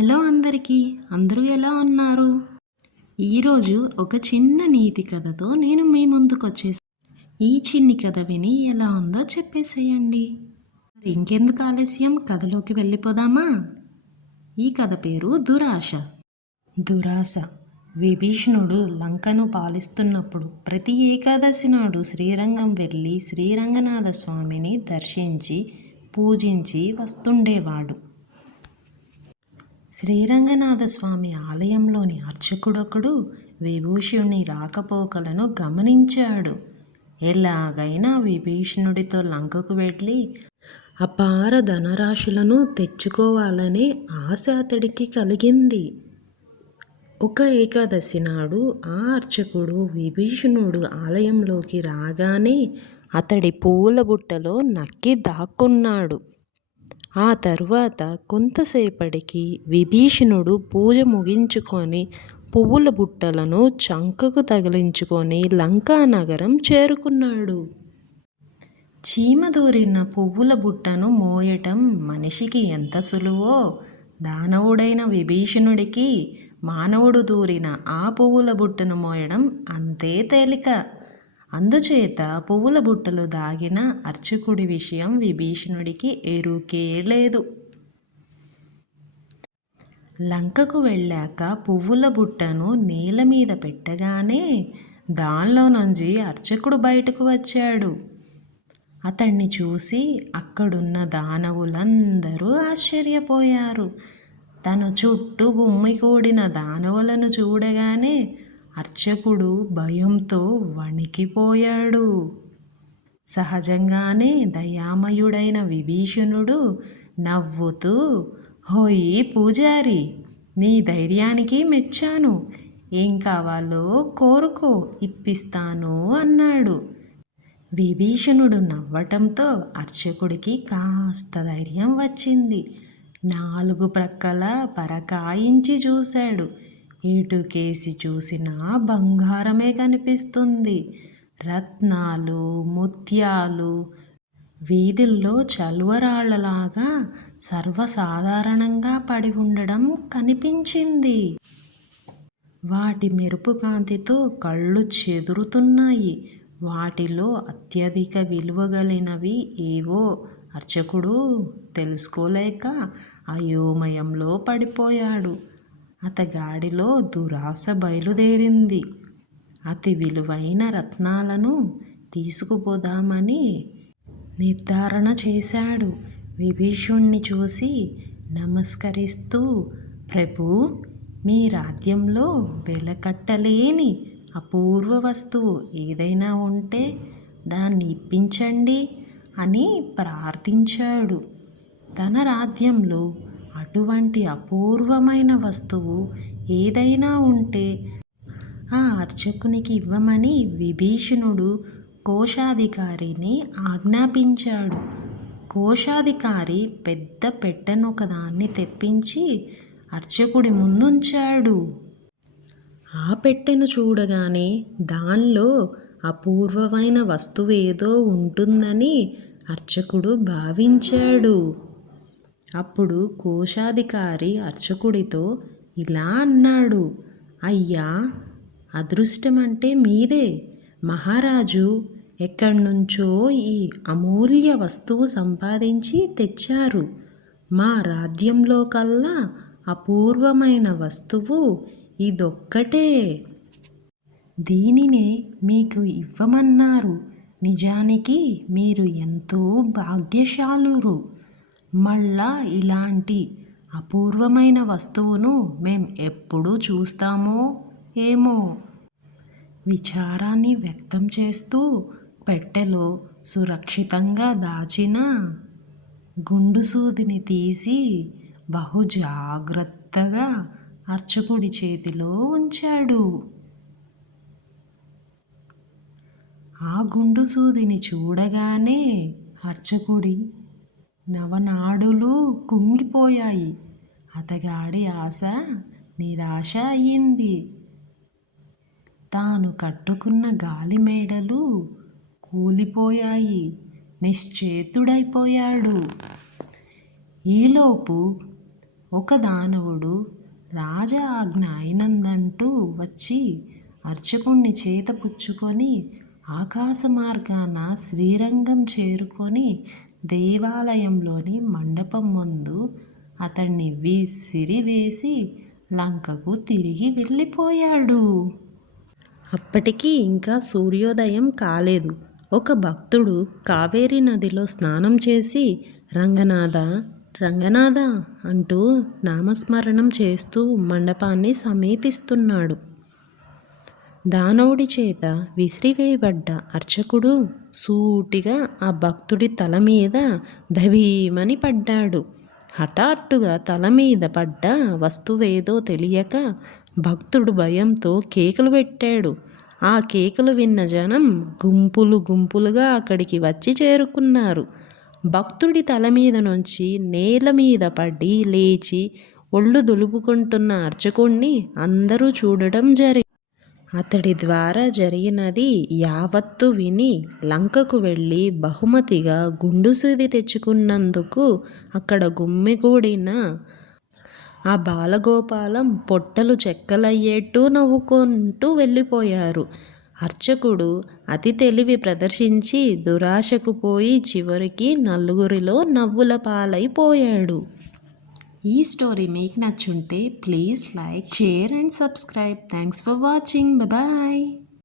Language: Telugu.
హలో అందరికీ, అందరూ ఎలా ఉన్నారు? ఈరోజు ఒక చిన్న నీతి కథతో నేను మీ ముందుకొచ్చేసాను. ఈ చిన్ని కథ విని ఎలా ఉందో చెప్పేసేయండి. మరి ఇంకెందుకు ఆలస్యం, కథలోకి వెళ్ళిపోదామా? ఈ కథ పేరు దురాశ. దురాశ. విభీషణుడు లంకను పాలిస్తున్నప్పుడు ప్రతి ఏకాదశి నాడు శ్రీరంగం వెళ్ళి శ్రీరంగనాథ స్వామిని దర్శించి పూజించి వస్తుండేవాడు. శ్రీరంగనాథ స్వామి ఆలయంలోని అర్చకుడొకడు విభీషణుని రాకపోకలను గమనించాడు. ఎలాగైనా విభీషణుడితో లంకకు వెళ్ళి అపార ధనరాశులను తెచ్చుకోవాలనే ఆశ అతడికి కలిగింది. ఒక ఏకాదశి నాడు ఆ అర్చకుడు విభీషణుడు ఆలయంలోకి రాగానే అతడి పూల బుట్టలో నక్కి దాక్కున్నాడు. ఆ తరువాత కొంతసేపటికి విభీషణుడు పూజ ముగించుకొని పువ్వుల బుట్టలను చంకకు తగిలించుకొని లంకా నగరం చేరుకున్నాడు. చీమ దూరిన పువ్వుల బుట్టను మోయటం మనిషికి ఎంత సులువో, దానవుడైన విభీషణుడికి మానవుడు దూరిన ఆ పువ్వుల బుట్టను మోయడం అంతే తేలిక. అందుచేత పువ్వుల బుట్టలు దాగిన అర్చకుడి విషయం విభీషణుడికి ఎరుకే లేదు. లంకకు వెళ్ళాక పువ్వుల బుట్టను నేల మీద పెట్టగానే దానిలో నుంచి అర్చకుడు బయటకు వచ్చాడు. అతన్ని చూసి అక్కడున్న దానవులందరూ ఆశ్చర్యపోయారు. తన చుట్టూ గుమ్మికూడిన దానవులను చూడగానే అర్చకుడు భయంతో వణికిపోయాడు. సహజంగానే దయామయుడైన విభీషణుడు నవ్వుతూ, "హోయ్ పూజారి, నీ ధైర్యానికి మెచ్చాను. ఏం కావాలో కోరుకో, ఇప్పిస్తాను" అన్నాడు. విభీషణుడు నవ్వటంతో అర్చకుడికి కాస్త ధైర్యం వచ్చింది. నాలుగు ప్రక్కల పరకాయించి చూశాడు. ఎటుకేసి చూసినా బంగారమే కనిపిస్తుంది. రత్నాలు, ముత్యాలు వీధుల్లో చలువరాళ్లలాగా సర్వసాధారణంగా పడి ఉండడం కనిపించింది. వాటి మెరుపు కాంతితో కళ్ళు చెదురుతున్నాయి. వాటిలో అత్యధిక విలువగలిగినవి ఏవో అర్చకుడు తెలుసుకోలేక అయోమయంలో పడిపోయాడు. అతగాడిలో దురాశ బయలుదేరింది. అతి విలువైన రత్నాలను తీసుకుపోదామని నిర్ధారణ చేశాడు. విభీషణుణ్ణి చూసి నమస్కరిస్తూ, "ప్రభూ, మీ రాజ్యంలో వెలకట్టలేని అపూర్వ వస్తువు ఏదైనా ఉంటే దాన్ని ఇప్పించండి" అని ప్రార్థించాడు. తన రాజ్యంలో అటువంటి అపూర్వమైన వస్తువు ఏదైనా ఉంటే ఆ అర్చకునికి ఇవ్వమని విభీషణుడు కోశాధికారిని ఆజ్ఞాపించాడు. కోశాధికారి పెద్ద పెట్టెనొకదాన్ని తెప్పించి అర్చకుడి ముందుంచాడు. ఆ పెట్టెను చూడగానే దానిలో అపూర్వమైన వస్తువేదో ఉంటుందని అర్చకుడు భావించాడు. అప్పుడు కోశాధికారి అర్చకుడితో ఇలా అన్నాడు, "అయ్యా, అదృష్టం అంటే మీదే. మహారాజు ఎక్కడ్నుంచో ఈ అమూల్య వస్తువు సంపాదించి తెచ్చారు. మా రాజ్యంలో కల్లా అపూర్వమైన వస్తువు ఇదొక్కటే. దీనినే మీకు ఇవ్వమన్నారు. నిజానికి మీరు ఎంతో భాగ్యశాలురు. మళ్ళా ఇలాంటి అపూర్వమైన వస్తువును మేం ఎప్పుడు చూస్తామో ఏమో." విచారాన్ని వ్యక్తం చేస్తూ పెట్టెలో సురక్షితంగా దాచిన గుండు సూదిని తీసి బహుజాగ్రత్తగా అర్చకుడి చేతిలో ఉంచాడు. ఆ గుండు సూదిని చూడగానే అర్చకుడి నవనాడులు కుంగిపోయాయి. అతగాడి ఆశ నిరాశ అయింది. తాను కట్టుకున్న గాలిమేడలు కూలిపోయాయి. నిశ్చేతుడైపోయాడు. ఈలోపు ఒక దానవుడు రాజ ఆజ్ఞ అయినందంటూ వచ్చి అర్చకుణ్ణి చేత పుచ్చుకొని ఆకాశ మార్గాన శ్రీరంగం చేరుకొని దేవాలయంలోని మండపం ముందు అతన్ని విసిరివేసి లంకకు తిరిగి వెళ్ళిపోయాడు. అప్పటికి ఇంకా సూర్యోదయం కాలేదు. ఒక భక్తుడు కావేరీ నదిలో స్నానం చేసి రంగనాథ రంగనాథ అంటూ నామస్మరణం చేస్తూ మండపాన్ని సమీపిస్తున్నాడు. దానవుడి చేత విసిరివేయబడ్డ అర్చకుడు సూటిగా ఆ భక్తుడి తల మీద ధబీమని పడ్డాడు. హఠాత్తుగా తల మీద పడ్డ వస్తువేదో తెలియక భక్తుడు భయంతో కేకలు పెట్టాడు. ఆ కేకలు విన్న జనం గుంపులు గుంపులుగా అక్కడికి వచ్చి చేరుకున్నారు. భక్తుడి తల మీద నుంచి నేల మీద పడి లేచి ఒళ్ళు దులుపుకుంటున్న అర్చకుణ్ణి అందరూ చూడడం జరిగింది. అతడి ద్వారా జరిగినది యావత్తు విని లంకకు వెళ్ళి బహుమతిగా గుండుసూది తెచ్చుకున్నందుకు అక్కడ గుమ్మిగూడిన ఆ బాలగోపాలం పొట్టలు చెక్కలయ్యేట్టు నవ్వుకుంటూ వెళ్ళిపోయారు. అర్చకుడు అతి తెలివి ప్రదర్శించి దురాశకు పోయి చివరికి నలుగురిలో నవ్వుల పాలైపోయాడు. ఈ స్టోరీ మీకు నచ్చుంటే please like, share and subscribe. Thanks for watching. Bye.